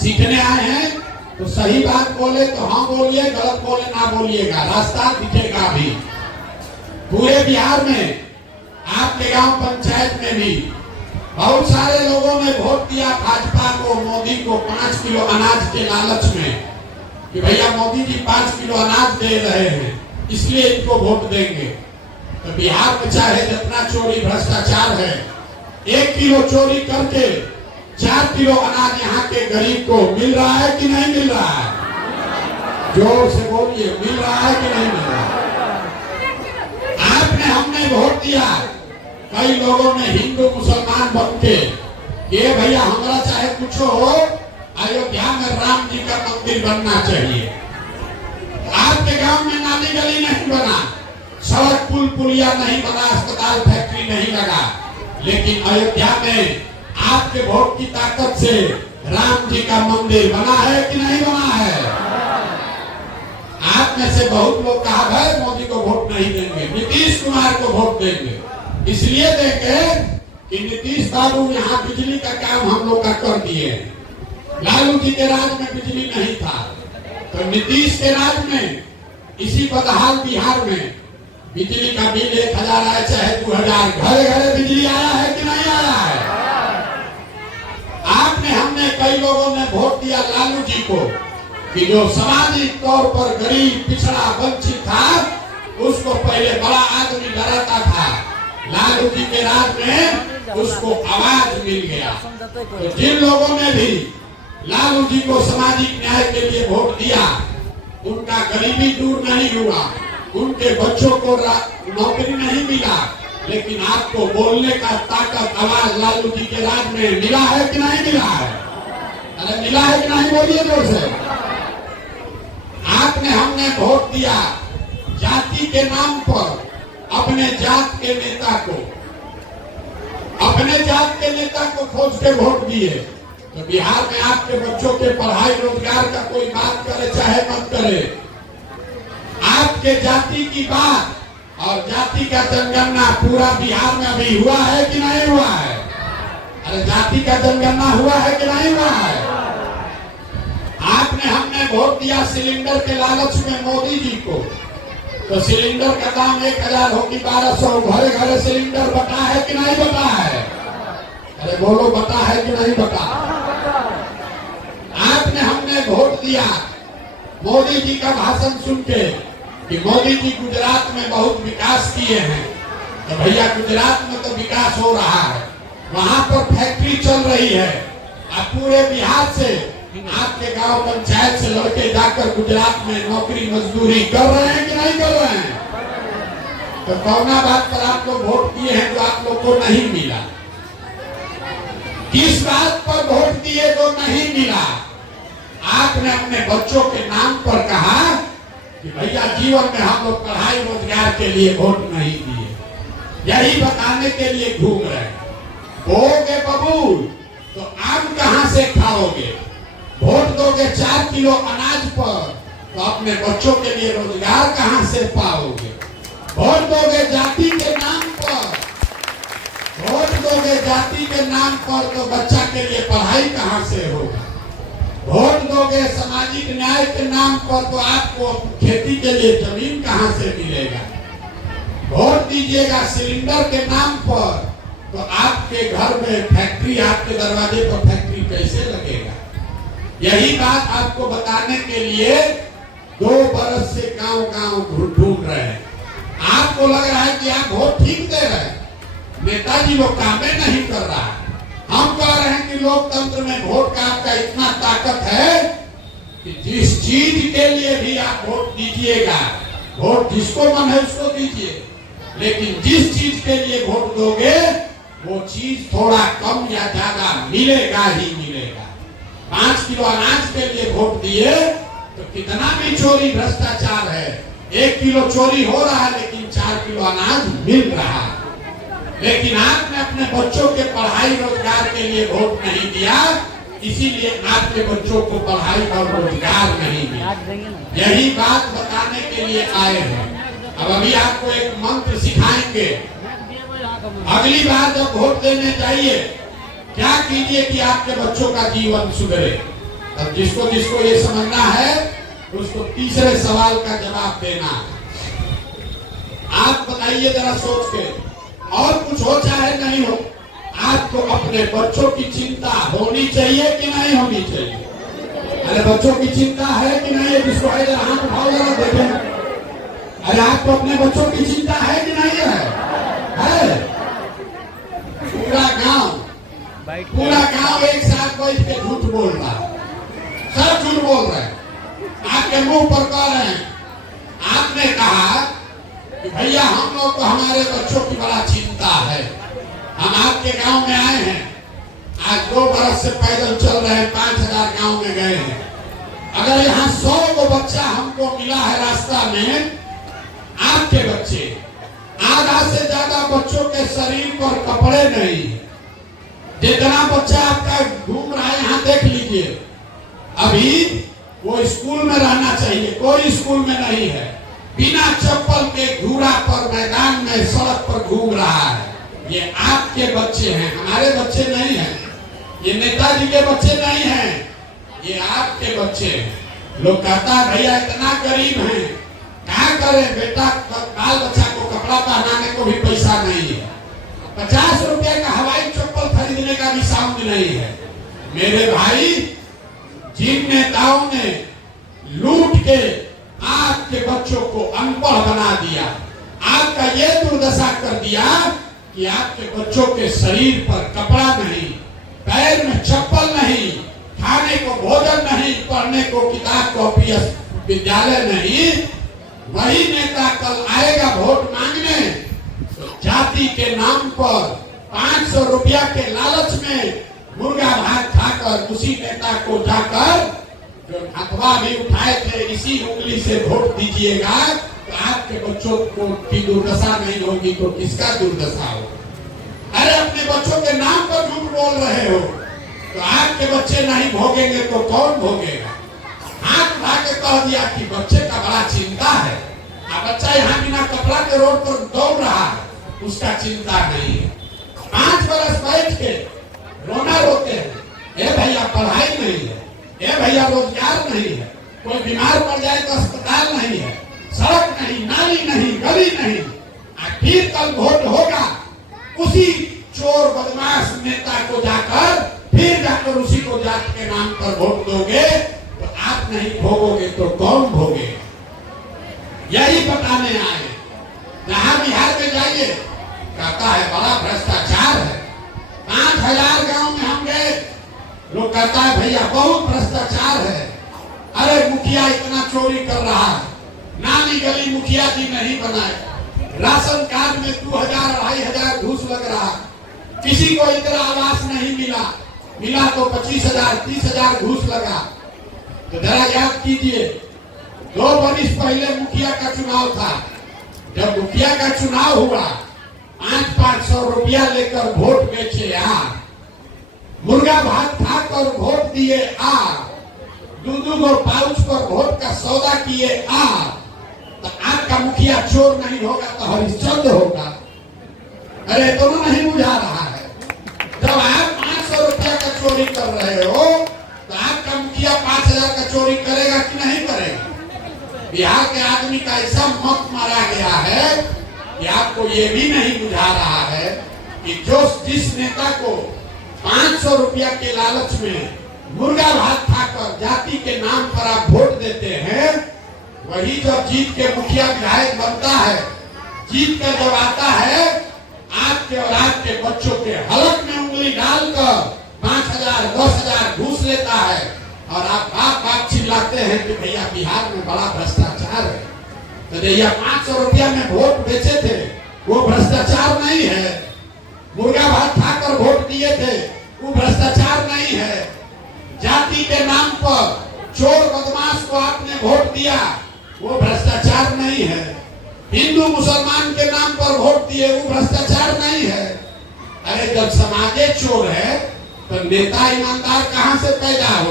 सीखने आए हैं तो सही बात बोले तो हाँ बोलिए, गलत बोले ना बोलिएगा, रास्ता दिखेगा भी। पूरे बिहार में, आपके गांव पंचायत में भी बहुत सारे लोगों ने वोट दिया भाजपा को, मोदी को 5 किलो अनाज के लालच में कि भैया मोदी जी 5 किलो अनाज दे रहे हैं इसलिए इनको वोट देंगे। तो बिहार में चाहे जितना चोरी भ्रष्टाचार है, 1 किलो चोरी करके 4 किलो अनाज यहाँ के गरीब को मिल रहा है कि नहीं मिल रहा है? जोर से बोलिए, मिल रहा है कि नहीं मिल रहा है? आपने हमने वोट दिया, कई लोगों ने हिंदू मुसलमान बन के ये भैया हमारा चाहे कुछ हो, अयोध्या में राम जी का मंदिर बनना चाहिए। आपके गांव में नाली गली नहीं बना, सड़क पुल पुलिया नहीं बना, अस्पताल फैक्ट्री नहीं लगा, लेकिन अयोध्या में आपके वोट की ताकत से राम जी का मंदिर बना है कि नहीं बना है? आप में से बहुत लोग कहा भाई मोदी को वोट नहीं देंगे, नीतीश कुमार को वोट देंगे। इसलिए देंगे कि नीतीश बाबू यहाँ बिजली का काम हम लोग का कर दिए। लालू जी के राज में बिजली नहीं था, तो नीतीश के राज में इसी बदहाल बिहार में बिजली का बिल 1000 आया चाहे 2000, घरे घरे बिजली आया है कि नहीं आया है? आपने हमने कई लोगों ने वोट दिया लालू जी को कि जो सामाजिक तौर पर गरीब पिछड़ा वंचित था उसको पहले बड़ा आदमी डराता था, लालू जी के राज में उसको आवाज मिल गया। तो जिन लोगों ने भी लालू जी को सामाजिक न्याय के लिए वोट दिया उनका गरीबी दूर नहीं हुआ, उनके बच्चों को नौकरी नहीं मिला, लेकिन आपको बोलने का ताकत आवाज लालू जी के राज में मिला है कि नहीं मिला है? अरे मिला है कि नहीं बोलिए जोर से। आपने हमने वोट दिया जाति के नाम पर, अपने जात के नेता को, अपने जात के नेता को खोज के वोट दिए। तो बिहार में आपके बच्चों के पढ़ाई रोजगार का कोई बात करे चाहे मत करे, आपके जाति की बात और जाति का जनगणना पूरा बिहार में अभी हुआ है कि नहीं हुआ है? अरे जाति का जनगणना हुआ है कि नहीं हुआ है? आपने हमने वोट दिया सिलेंडर के लालच में मोदी जी को, तो सिलेंडर का दाम 1000 होगी 1200, घरे घरे सिलेंडर बटा है कि नहीं बटा है? अरे बोलो बता है कि नहीं बता? आपने हमने वोट दिया मोदी जी का भाषण सुन के कि मोदी जी गुजरात में बहुत विकास किए हैं, तो भैया गुजरात में तो विकास हो रहा है, वहां पर फैक्ट्री चल रही है, अब पूरे बिहार से आपके गांव पंचायत से लड़के जाकर गुजरात में नौकरी मजदूरी कर रहे हैं कि नहीं कर रहे हैं? तो कौना बात पर आप लोग वोट दिए हैं जो आप लोग को नहीं मिला? किस बात पर वोट दिए जो नहीं मिला? आपने अपने बच्चों के नाम पर कहा कि भैया जीवन में हम लोग पढ़ाई रोजगार के लिए वोट नहीं दिए, यही बताने के लिए घूम रहे हैं। बोगे बबूल तो आम कहां से खाओगे? वोट दोगे 4 किलो अनाज पर तो अपने बच्चों के लिए रोजगार कहां से पाओगे? वोट दोगे जाति के नाम पर, वोट दोगे जाति के नाम पर तो बच्चा के लिए पढ़ाई कहां से होगा? वोट दोगे सामाजिक न्याय के नाम पर तो आपको खेती के लिए जमीन कहां से मिलेगा? वोट दीजिएगा सिलेंडर के नाम पर तो आपके घर में फैक्ट्री, आपके दरवाजे पर फैक्ट्री कैसे लगेगा? यही बात आपको बताने के लिए 2 बरस से गांव गांव ढूंढ रहे हैं। आपको लग रहा है कि आप वोट ठीक दे रहे हैं, नेताजी वो कामें नहीं कर रहा है। हम कह रहे हैं कि लोकतंत्र में वोट का आपका इतना ताकत है कि जिस चीज के लिए भी आप वोट दीजिएगा, वोट जिसको मन है उसको दीजिए, लेकिन जिस चीज के लिए वोट दोगे वो चीज थोड़ा कम या ज्यादा मिलेगा ही मिलेगा। 5 किलो अनाज के लिए वोट दिए तो कितना भी चोरी भ्रष्टाचार है, 1 किलो चोरी हो रहा है लेकिन 4 किलो अनाज मिल रहा है। लेकिन आपने अपने बच्चों के पढ़ाई रोजगार के लिए वोट नहीं दिया, इसीलिए आपके बच्चों को पढ़ाई और रोजगार नहीं मिला। यही बात बताने के लिए आए हैं। अब अभी आपको एक मंत्र सिखाएंगे, अगली बार जब वोट देने जाइए क्या कीजिए कि आपके बच्चों का जीवन सुधरे। अब जिसको जिसको ये समझना है उसको तीसरे सवाल का जवाब देना है। आप बताइए जरा सोच के, और कुछ हो चाहे नहीं हो, आपको अपने बच्चों की चिंता होनी चाहिए कि नहीं होनी चाहिए? अरे बच्चों की चिंता है कि नहीं है? जिसको है जरा हाथ उठाओ, जरा देखें। अरे आपको अपने बच्चों की चिंता है कि नहीं है? पूरा गांव एक साथ बैठ के झूठ बोल रहा है, सब झूठ बोल रहे हैं, आपके मुंह पर कह रहे हैं। आपने कहा कि भैया हम लोग को हमारे बच्चों की बड़ा चिंता है, हम आपके गांव में आए हैं, आज 2 बरस से पैदल चल रहे हैं, 5000 गांव में गए हैं। अगर यहाँ 100 को बच्चा हमको मिला है रास्ता में, आपके बच्चे, आधा से ज्यादा बच्चों के शरीर पर कपड़े नहीं, जितना बच्चा आपका घूम रहा है यहाँ देख लीजिए। अभी वो स्कूल में रहना चाहिए, कोई स्कूल में नहीं है, बिना चप्पल के घूरा पर मैदान में सड़क पर घूम रहा है। ये आपके बच्चे हैं, हमारे बच्चे नहीं हैं, ये नेताजी के बच्चे नहीं हैं, ये आपके बच्चे हैं। लोग कहता है भैया इतना गरीब हैं, क्या करें बेटा, बाल बच्चा को कपड़ा पहनाने को भी पैसा नहीं है, 50 रुपए का हवाई चप्पल खरीदने का भी साउंड नहीं है। मेरे भाई, जिन नेताओं ने लूट के आपके बच्चों को अनपढ़ बना दिया, आपका ये दुर्दशा कर दिया कि आपके बच्चों के शरीर पर कपड़ा नहीं, पैर में चप्पल नहीं, खाने को भोजन नहीं, पढ़ने को किताब कॉपी विद्यालय नहीं, वही नेता कल आएगा वोट मांगने, तो जाति के नाम पर 500 रुपया के लालच में मुर्गा भात खाकर उसी नेता को जाकर जो हथवा भी उठाए थे, इसी उंगली से वोट दीजिएगा, तो आपके बच्चों को की दुर्दशा नहीं होगी तो किसका दुर्दशा हो? अरे अपने बच्चों के नाम पर झूठ बोल रहे हो, तो आपके बच्चे नहीं भोगेंगे तो कौन भोगेगा? हाथ उठा के कह दिया कि बच्चे का बड़ा चिंता है, बच्चा यहाँ बिना कपड़ा के रोड पर दौड़ रहा है, उसका चिंता नहीं है। 5 बरस बैठ के रोना रोते हैं, ए भैया पढ़ाई नहीं है, ए भैया रोजगार नहीं है, कोई बीमार पड़ जाए तो अस्पताल नहीं है, सड़क नहीं, नाली नहीं, गली नहीं। फिर कल वोट होगा, उसी चोर बदमाश नेता को जाकर फिर जाकर उसी को जाति के नाम पर वोट दोगे, तो आप नहीं भोगोगे तो कौन भोगेगा? यही बताने आए। जहां बिहार में जाइए, कहता है बड़ा भ्रष्टाचार है। 5000 गांव में हम गए, लोग कहता है भैया बहुत भ्रष्टाचार है, अरे मुखिया इतना चोरी कर रहा है, नाली गली मुखिया जी नहीं बनाए, राशन कार्ड में 2000-2500 घूस लग रहा, किसी को इंदिरा आवास नहीं मिला तो 25,000-30,000 घूस लगा। तो जरा याद कीजिए, 2 बरस पहले मुखिया का चुनाव था, जब मुखिया का चुनाव हुआ, 500 रुपया लेकर वोट बेचे मुर्गा भात खाकर वोट दिए 2 पाउच पर वोट का सौदा किए तो आपका मुखिया चोर नहीं होगा तो हरिश्चंद्र होगा? अरे दोनों नहीं बुझा रहा है। जब आप 500 रुपया का चोरी कर रहे हो तो आपका मुखिया 5000 का चोरी करेगा कि नहीं करेगा? बिहार के आदमी का ऐसा मत मारा गया है कि आपको ये भी नहीं बुझा रहा है कि जिस नेता को 500 रुपया के लालच में मुर्गा भात खाकर जाति के नाम पर आप वोट देते हैं, वही जब जीत के मुखिया विधायक बनता है, जीत कर जब आता है, आपके और आपके बच्चों के हलक में उंगली डालकर 5000-10,000 घूस लेता है, और आप बाप चिल्लाते हैं कि भैया बिहार में बड़ा भ्रष्टाचार है। तो भैया 500 रुपया में वोट बेचे थे, वो भ्रष्टाचार नहीं है? मुर्गा भात खाकर वोट दिए थे, वो भ्रष्टाचार नहीं है? जाति के नाम पर चोर बदमाश को आपने वोट दिया, वो भ्रष्टाचार नहीं है? हिंदू मुसलमान के नाम पर वोट दिए, वो भ्रष्टाचार नहीं है? अरे जब समाजे चोर है तो नेता ईमानदार कहां से पैदा हो?